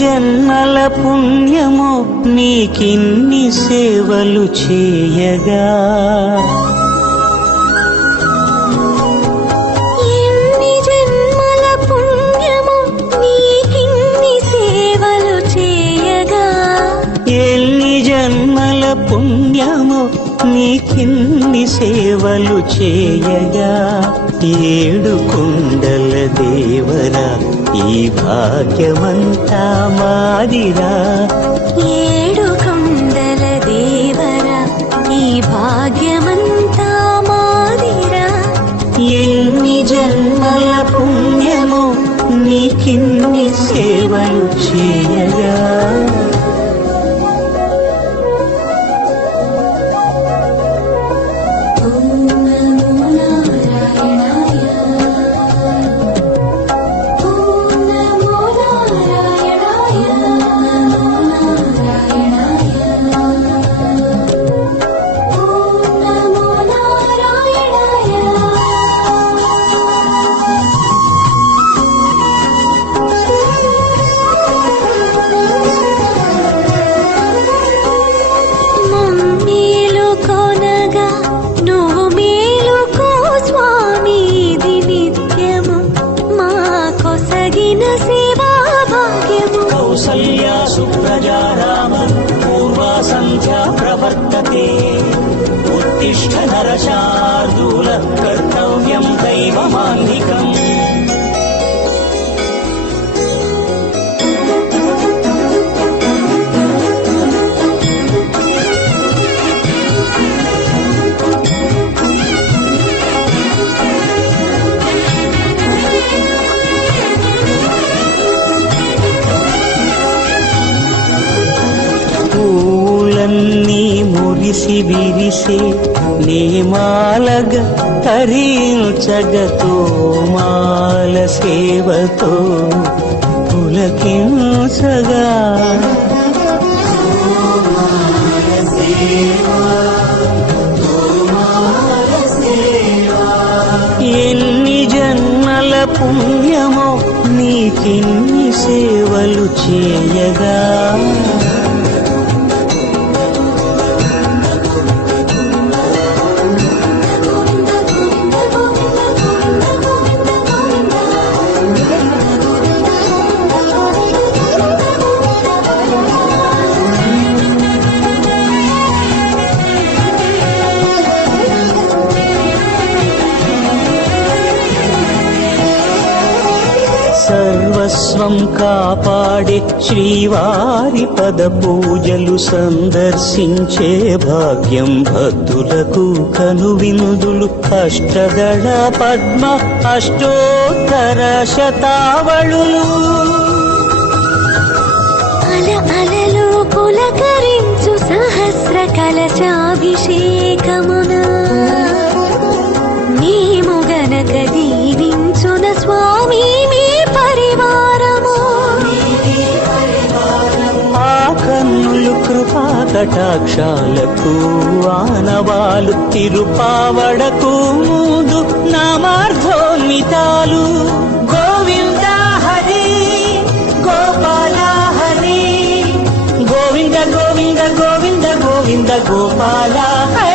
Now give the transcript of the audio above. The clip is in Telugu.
జన్మల పుణ్యమో నీకిన్ని సేవలు చేయగా, ఎన్ని జన్మల పుణ్యమో నీకిన్ని సేవలు చేయగా, ఎన్ని జన్మల పుణ్యమో నీకిన్ని సేవలు చేయగా, ఏడు కొండల దేవరా ఈ భాగ్యమంతా మాదిరా, ఏడు కొండల దేవరా ఈ భాగ్యమంతా మాదిరా, ఎన్ని జన్మల పుణ్యమో నీకిన్ని సేవలు చేయగా. కౌసల్యా సుప్రజా రామ పూర్వా సంధ్యా ప్రవర్తతే, ఉత్తిష్ఠ నరశార్దూల కర్తవ్యం దైవమాన్నికం. పూలన్నీ మురిసి విరిసే నేమాలగ తరించగతో మాల సేవతో పులకించగా, ఎన్ని జన్మల పుణ్యమో నీకిన్ని సేవలు చేయగా, సర్వస్వం కాపాడే శ్రీవారి పద పూజలు సందర్శించే భాగ్యం భక్తులకు కనువినుదులు, అష్టదళ పద్మ అష్టోత్తర శతావళులు, అల అలలు పులకరించు సహస్ర కలశాభిషేకమున మేము గనక దీవించున స్వామి మీ పరివారము, ఆ కన్నులు కృపా కటాక్షాలకు ఆనవాలు, తిరుపావడకు మూదు నామార్థోన్మితాలు. గోవింద హరి గోపాల హరి, గోవింద గోవింద గోవింద గోవింద గోపాల హరి.